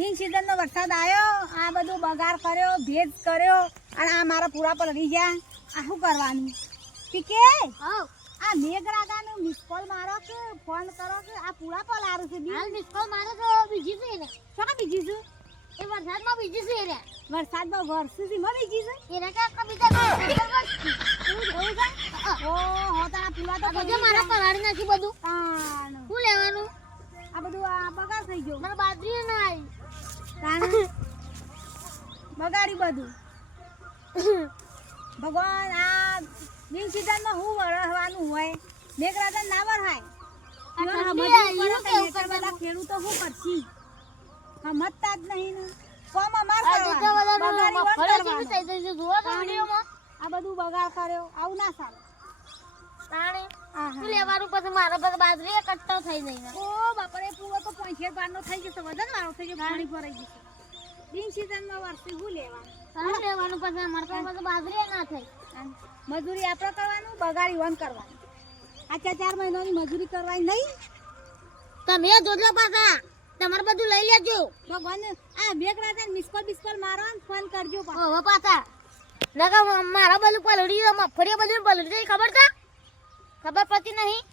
ની સીઝન નો વરસાદ આવ્યો આ બધું બગાડ કર્યો ભેજ કર્યો અને આ મારા પૂરા પર રહી ગયા આ શું કરવાનું ઠીકે આ મેઘરાજાનું મિસ કોલ મારો કે ફોન કરો કે આ પૂરા પર આરું છે હાલ મિસ કોલ મારો તો બીજી છે ને શું બીજી છે એ વરસાદમાં બીજી છે રે વરસાદમાં વરસુથી માં બીજી છે એના કે બીજા ઓ હો તા પૂરા તો બધે મારા પરાડી નાખી બધું શું લેવાનું આ બધું આ બગાડ થઈ ગયો મને બાજરી ના આવી બગાડી બધું ભગવાન આ બિન સીઝન માં હું વરસવાનું હોય મેઘરાજા ના વરહાય ખેડૂતો શું કરશી સમજતા જ નહીં ને કોમ અમાર આ બધું બગાડ કર્યો આવું ના સારું લેવાનું પછી મારા પર બાજરી કટ્ટો થઈ જાય ઓ બાપરે પૂરો તો 5 પાર નો થઈ જશે વજન વાળો થઈ ગયો પાણી ભરાઈ જશે બિન સીઝન માં વર્ષે હું લેવાનું પછી અમાર તો પછી બાજરી ના થઈ મજૂરી આપણે કરવાનું બગાડી વન કરવાનું આ 4 મહિનાની મજૂરી કરવાની નહીં તમે જોજો પાછા તમારે બધું લઈ લેજો ભગવાન આ મેઘરાજાને મિસકોલ મારો ને ફોન કરજો હવે પાછા નકા મારા બધું પલડી મફરી બધું પલડી ખબર છે ખબર પડતી નહીં